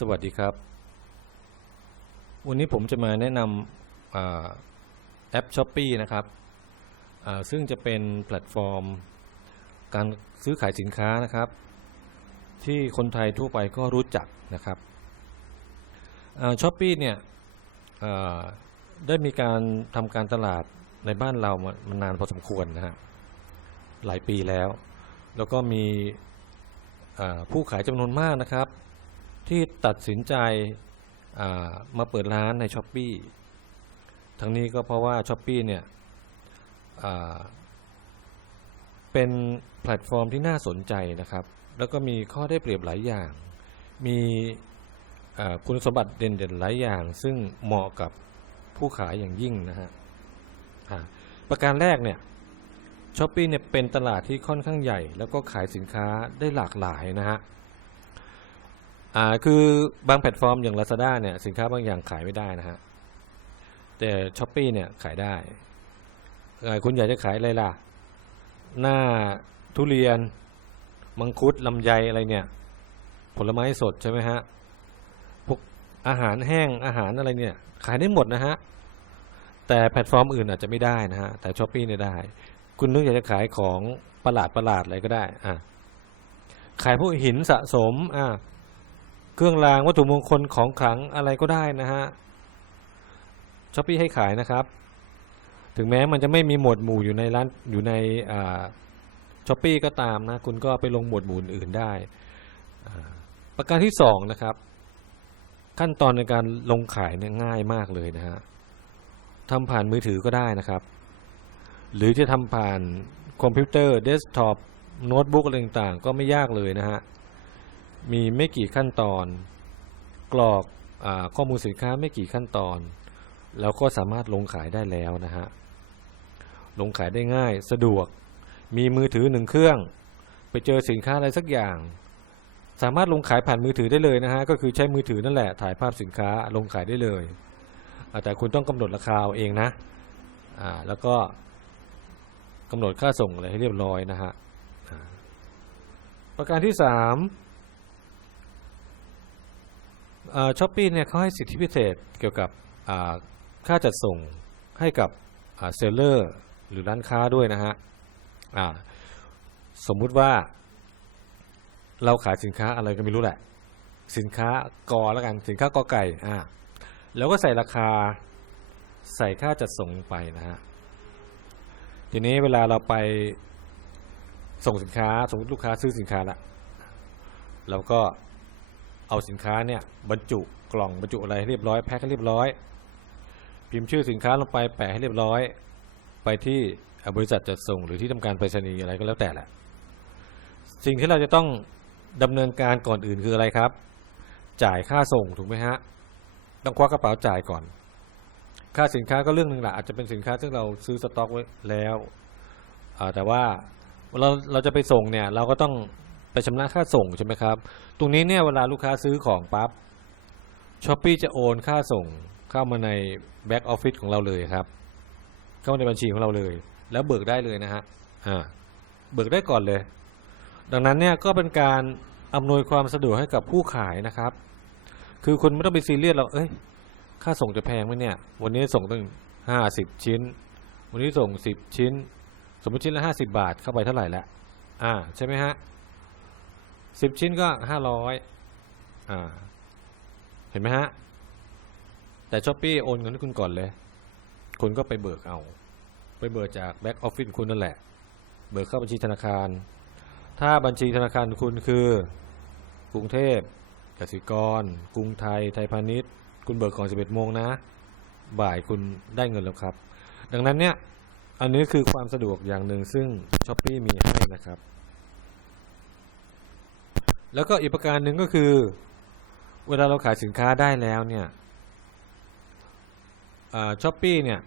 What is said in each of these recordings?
สวัสดีครับ วันนี้ผมจะมาแนะนำอแอป s h อ p e e นะครับ ซึ่งจะเป็นแพลตฟอร์ม การซื้อขายสินค้านะครับ ที่คนไทยทั่วไปก็รู้จักนะครับช้อปปี้เนี่ยได้มีการทำการตลาดในบ้านเรามานานพอสมควรนะฮะหลายปีแล้ว แล้วก็มีผู้ขายจำนวนมากนะครับ ที่ตัดสินใจมาเปิดร้านใน s h อ p e e ทั้งนี้ก็เพราะว่า s h อ p e e เนี่ยเป็นแพลตฟอร์มที่น่าสนใจนะครับ แล้วก็มีข้อได้เปรียบหลายอย่าง มีคุณสมบัติเด่นๆหลายอย่าง ซึ่งเหมาะกับผู้ขายอย่างยิ่งนะฮะประการแรกเนี่ยช้อปปีเนี่ยเป็นตลาดที่ค่อนข้างใหญ่ แล้วก็ขายสินค้าได้หลากหลายนะฮะ อ่าคือบางแพลตฟอร์มอย่าง Lazada เนี่ยสินค้าบางอย่างขายไม่ได้นะฮะแต่ s h อ p e e เนี่ยขายได้อ่อคุณอยากจะขายอะไรล่ะ หน้าทุเรียน มังคุดลำไยอะไรเนี่ย ผลไม้สดใช่ไหมฮะพวกอาหารแห้งอาหารอะไรเนี่ย ขายได้หมดนะฮะแต่แพลตฟอร์มอื่นอาจจะไม่ได้นะฮะแต่ s h อ p e e เนี่ยได้ คุณนึกอยากจะขายของประหลาดประหลาดอะไรก็ได้อะขายพวกหินสะสมอะ เครื่องรางวัตถุมงคลของขลังอะไรก็ได้นะฮะช้อปปี้ให้ขายนะครับ ถึงแม้มันจะไม่มีหมวดหมู่อยู่ในร้านอยู่ในช้อปปี้ก็ตามนะ คุณก็ไปลงหมวดหมู่อื่นได้ ประการที่สองนะครับ ขั้นตอนในการลงขายเนี่ยง่ายมากเลยนะฮะทำผ่านมือถือก็ได้นะครับ หรือจะทำผ่านคอมพิวเตอร์เดสก์ท็อปโน้ตบุ๊กอะไรต่างๆ ก็ไม่ยากเลยนะฮะ มีไม่กี่ขั้นตอน กรอกอข้อมูลสินค้าไม่กี่ขั้นตอน แล้วก็สามารถลงขายได้แล้วนะฮะลงขายได้ง่ายสะดวก มีมือถือหนึ่งเครื่อง ไปเจอสินค้าอะไรสักอย่าง สามารถลงขายผ่านมือถือได้เลยนะฮะก็คือใช้มือถือนั่นแหละถ่ายภาพสินค้าลงขายได้เลยแต่คุณต้องกำหนดราคาเอาเองนะอ่าแล้วก็กำหนดค่าส่งอะไรให้เรียบร้อยนะฮะประการที่สาม ช้อปปี้เนี่ยเขาให้สิทธิพิเศษเกี่ยวกับค่าจัดส่งให้กับเซลเลอร์หรือร้านค้าด้วยนะฮะสมมุติว่า เราขายสินค้าอะไรก็ไม่รู้แหละ สินค้ากอแล้วกันสินค้ากอไก่อ่าแล้วก็ใส่ราคาใส่ค่าจัดส่งลงไปนะฮะทีนี้เวลาเราไปส่งสินค้าสมมติลูกค้าซื้อสินค้าละเราก็ เอาสินค้าเนี่ยบรรจุกล่องบรรจุอะไรให้เรียบร้อยแพ็คให้เรียบร้อย พิมพ์ชื่อสินค้าลงไปแปะให้เรียบร้อย ไปที่บริษัทจัดส่งหรือที่ทำการไปรษณีย์อะไรก็แล้วแต่แหละสิ่งที่เราจะต้องดำเนินการก่อนอื่นคืออะไรครับ จ่ายค่าส่งถูกไหมฮะต้องควักกระเป๋าจ่ายก่อน ค่าสินค้าก็เรื่องหนึ่งแหละอาจจะเป็นสินค้าที่เราซื้อสต็อกไว้แล้วแต่ว่าเราเราจะไปส่งเนี่ยเราก็ต้อง ไปชำระค่าส่งใช่ไหมครับ ตรงนี้เนี่ยเวลาลูกค้าซื้อของปั๊บช้อปปีจะโอนค่าส่งเข้ามาในแบ็กออฟฟิศของเราเลยครับ เข้ามาในบัญชีของเราเลย แล้วเบิกได้เลยนะฮะอ่าเบิกได้ก่อนเลย ดังนั้นเนี่ยก็เป็นการอำนวยความสะดวกให้กับผู้ขายนะครับ คือคุณไม่ต้องไปซีเรียสเราเอ้ย ค่าส่งจะแพงไหมเนี่ย วันนี้ส่งตั้งห้าสิบชิ้น วันนี้ส่งสิบชิ้น สมมติชิ้นละห้าสิบาทเข้าไปเท่าไหร่ล้วอ่าใช่ไหมฮะ สิบชิ้นก็ห้าร้อยอ่า เห็นไหมฮะ แต่ช้อปปี้โอนเงินให้คุณก่อนเลย คุณก็ไปเบิกเอา ไปเบิกจากแบ็กออฟฟิศคุณนั่นแหละ เบิกเข้าบัญชีธนาคาร ถ้าบัญชีธนาคารคุณคือกรุงเทพกสิกร กรุงไทย ไทยพาณิชย์ คุณเบิกก่อน11โมงนะ บ่ายคุณได้เงินแล้วครับ ดังนั้นเนี่ย อันนี้คือความสะดวกอย่างหนึ่งซึ่งช้อปปี้มีให้นะครับ แล้วก็อีกประการหนึ่งก็คือ เวลาเราขายสินค้าได้แล้วเนี่ยช้อปปี้เนี่ย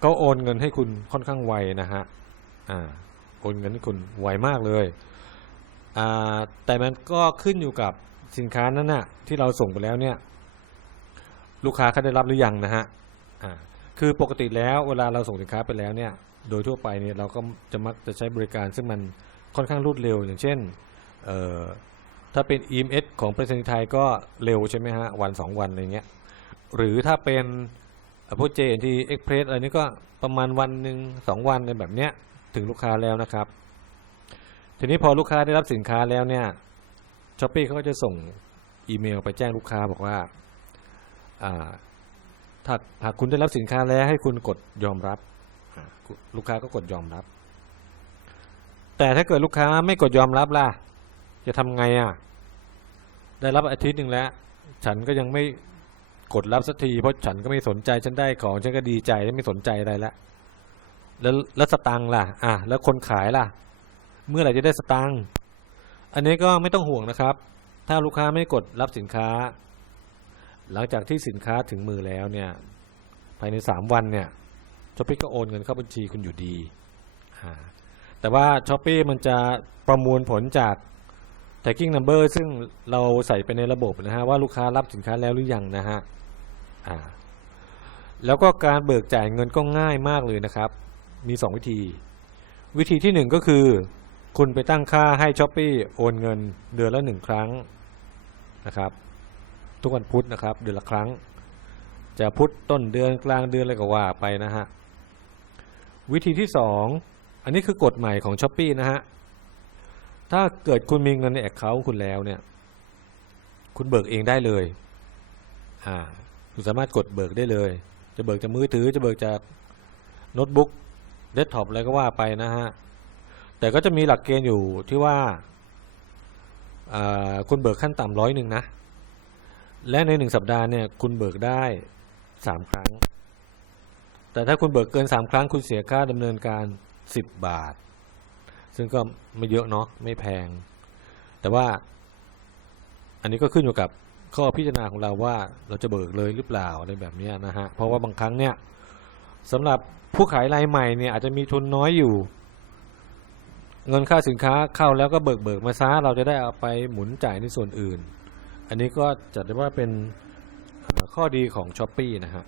เขาโอนเงินให้คุณค่อนข้างไวนะฮะอโอนเงินให้คุณไวมากเลยแต่มันก็ขึ้นอยู่กับสินค้านั้นน่ะที่เราส่งไปแล้วเนี่ยลูกค้าเขาได้รับหรือยังนะฮะคือปกติแล้วเวลาเราส่งสินค้าไปแล้วเนี่ยโดยทั่วไปเนี่ยเราก็จะมักจะใช้บริการซึ่งมันค่อนข้างรวดเร็วอย่างเช่น ถ้าเป็น EMS ของไปรษณีย์ไทยก็เร็วใช่ไหมฮะ วันสองวันอะไรเงี้ยหรือถ้าเป็นเอ่อพวก JNT Express อะไรนี้ก็ประมาณวันหนึ่งสองวันอะไรแบบเนี้ยถึงลูกค้าแล้วนะครับ ทีนี้พอลูกค้าได้รับสินค้าแล้วเนี่ยช้อปปี้เขาก็จะส่งอีเมลไปแจ้งลูกค้าบอกว่าอ่าถ้าหากคุณได้รับสินค้าแล้วให้คุณกดยอมรับอ่าลูกค้าก็กดยอมรับ แต่ถ้าเกิดลูกค้าไม่กดยอมรับล่ะ จะทำไงอะ ได้รับอาทิตย์หนึ่งแล้ว ฉันก็ยังไม่กดรับสักทีเพราะฉันก็ไม่สนใจฉันได้ของฉันก็ดีใจไม่สนใจอะไรละแล้วแล้วสตังค์ล่ะ อะ แล้วคนขายล่ะ เมื่อไหร่จะได้สตังค์อันนี้ก็ไม่ต้องห่วงนะครับ ถ้าลูกค้าไม่กดรับสินค้า หลังจากที่สินค้าถึงมือแล้วเนี่ย ภายในสามวันเนี่ยช้อปปี้ก็โอนเงินเข้าบัญชีคุณอยู่ดี แต่ว่าช้อปปี้มันจะประมวลผลจาก tracking number ซึ่งเราใส่ไปในระบบนะฮะว่าลูกค้ารับสินค้าแล้วหรือยังนะฮะอ่าแล้วก็การเบิกจ่ายเงินก็ง่ายมากเลยนะครับ มี 2 วิธี วิธีที่ 1 ก็คือ คุณไปตั้งค่าให้ s h อ p e e โอนเงินเดือนละ 1 ครั้งนะครับ ทุกวันพุธนะครับ เดือนละครั้ง จะพุธต้นเดือนกลางเดือนอะไรก็ว่าไปนะฮะ วิธีที่ 2 อันนี้คือกฎใหม่ของ s h อ p e e นะฮะ ถ้าเกิดคุณมีเงินในแอคเคาท์คุณแล้วเนี่ย คุณเบิกเองได้เลยอ่าคุณสามารถกดเบิกได้เลย จะเบิกจากมือถือ จะเบิกจากโน้ตบุ๊กเดสก์ท็อปอะไรก็ว่าไปนะฮะ แต่ก็จะมีหลักเกณฑ์อยู่ที่ว่าอ่าคุณเบิกขั้นต่ำร้อยหนึ่งนะ และในหนึ่งสัปดาห์เนี่ยคุณเบิกได้สามครั้ง แต่ถ้าคุณเบิกเกินสามครั้ง คุณเสียค่าดำเนินการสิบบาท ซึ่งก็ไม่เยอะเนาะไม่แพง แต่ว่าอันนี้ก็ขึ้นอยู่กับข้อพิจารณาของเราว่าเราจะเบิกเลยหรือเปล่าอะไรแบบนี้นะฮะเพราะว่าบางครั้งเนี่ยสำหรับผู้ขายรายใหม่เนี่ยอาจจะมีทุนน้อยอยู่ เงินค่าสินค้าเข้าแล้วก็เบิกเบิกมาซะเราจะได้เอาไปหมุนจ่ายในส่วนอื่น อันนี้ก็จัดได้ว่าเป็นข้อดีของ s h อ p e e นะฮะ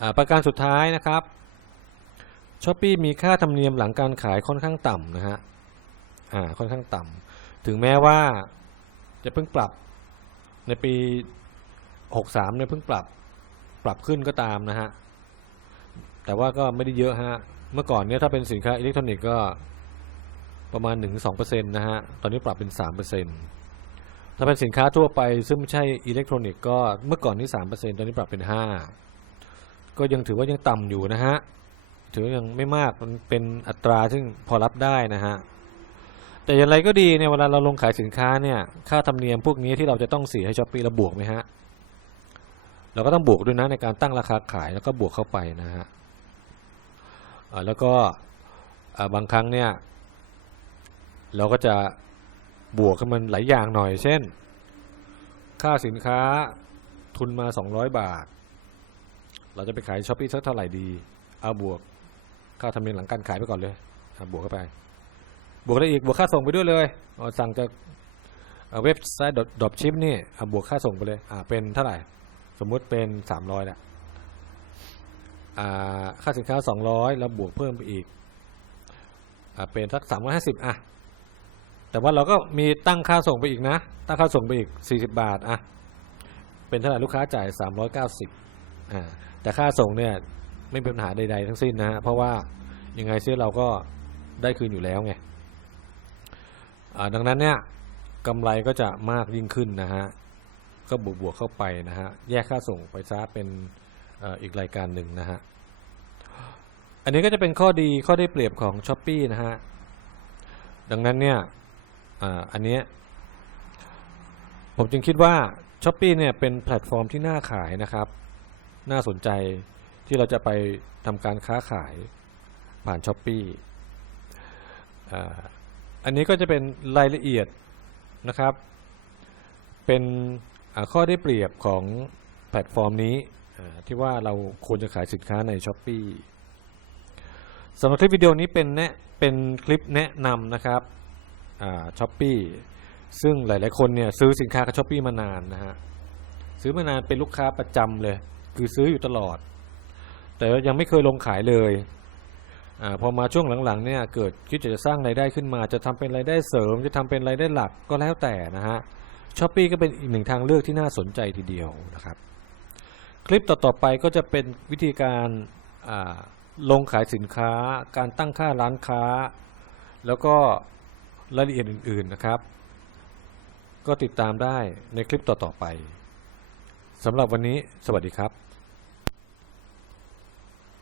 อ่าประการสุดท้ายนะครับ ช้อปปีมีค่าธรรมเนียมหลังการขายค่อนข้างต่ำนะฮะ อ่า ค่อนข้างต่ำ ถึงแม้ว่าจะเพิ่งปรับในปี 63เนี่ยเพิ่งปรับปรับขึ้นก็ตามนะฮะ แต่ว่าก็ไม่ได้เยอะฮะ เมื่อก่อนเนี่ยถ้าเป็นสินค้าอิเล็กทรอนิกส์ก็ประมาณ 1-2%นะฮะ ตอนนี้ปรับเป็น 3%ถ้าเป็นสินค้าทั่วไปซึ่งไม่ใช่อิเล็กทรอนิกส์ก็เมื่อก่อนนี่3%ตอนนี้ปรับเป็น 5ก็ยังถือว่ายังต่ำอยู่นะฮะ ถือยังไม่มากมันเป็นอัตราซึ่งพอรับได้นะฮะแต่อย่างไรก็ดีเนี่ยเวลาเราลงขายสินค้าเนี่ยค่าธรรมเนียมพวกนี้ที่เราจะต้องเสียให้ช้อปปี้เราบวกไหมฮะเราก็ต้องบวกด้วยนะในการตั้งราคาขายแล้วก็บวกเข้าไปนะฮะแล้วก็บางครั้งเนี่ยเราก็จะบวกให้มันหลายอย่างหน่อย เช่น ค่าสินค้าทุนมา 200 บาท เราจะไปขายช้อปปี้สักเท่าไหร่ดี เอาบวก ค่าธรรมเนียมหลังการขายไปก่อนเลยบวกเข้าไป บวกได้อีกบวกค่าส่งไปด้วยเลยอ๋อสั่งจากเว็บไซต์ดอทชิปนี่บวกค่าส่งไปเลยอ่าเป็นเท่าไหร่ สมมุติเป็นสามร้อยแหละค่าสินค้าสองร้อยแล้วบวกเพิ่มไปอีกอ่าเป็นสักสามร้อยห้าสิบอะแต่ว่าเราก็มีตั้งค่าส่งไปอีกนะ ตั้งค่าส่งไปอีกสี่สิบบาทอะเป็นเท่าไหร่ลูกค้าจ่ายสามร้อยเก้าสิบอ่าแต่ค่าส่งเนี่ย ไม่เป็นปัญหาใด ๆ ทั้งสิ้นนะฮะเพราะว่ายังไงเสียเราก็ได้คืนอยู่แล้วไงดังนั้นเนี่ยกำไรก็จะมากยิ่งขึ้นนะฮะก็บวกบวกๆเข้าไปนะฮะแยกค่าส่งไปซะเป็นอ,อีกรายการหนึ่งนะฮะอันนี้ก็จะเป็นข้อดีข้อได้เปรียบของ s h อ p e e นะฮะดังนั้นเนี่ยอ,อันนี้ผมจึงคิดว่า s h อ p e e เนี่ยเป็นแพลตฟอร์มที่น่าขายนะครับ น่าสนใจ ที่เราจะไปทำการค้าขายผ่านช้อปปีอันนี้ก็จะเป็นรายละเอียดนะครับ เป็นข้อได้เปรียบของแพลตฟอร์มนี้ที่ว่าเราควรจะขายสินค้าในช้อปปีสำหรับคลิปวิดีโอนี้เป็นแนะเป็นคลิปแนะนำนะครับช้อปปี้ซึ่งหลาย ๆ คนเนี่ยซื้อสินค้ากับช้อปปีมานานนะฮะซื้อมานานเป็นลูกค้าประจำเลย คือซื้ออยู่ตลอด แต่ยังไม่เคยลงขายเลยอพอมาช่วงหลังๆเนี่ยเกิดคิดจะสร้างรายได้ขึ้นมา จะทำเป็นรายได้เสริม จะทำเป็นรายได้หลักก็แล้วแต่นะฮะช้อปปีก็เป็นอีกหนึ่งทางเลือกที่น่าสนใจทีเดียวนะครับ คลิปต่อๆไปก็จะเป็นวิธีการลงขายสินค้า การตั้งค่าร้านค้า แล้วก็รายละเอียดอื่นๆนะครับ ก็ติดตามได้ในคลิปต่อๆไปสำหรับวันนี้สวัสดีครับ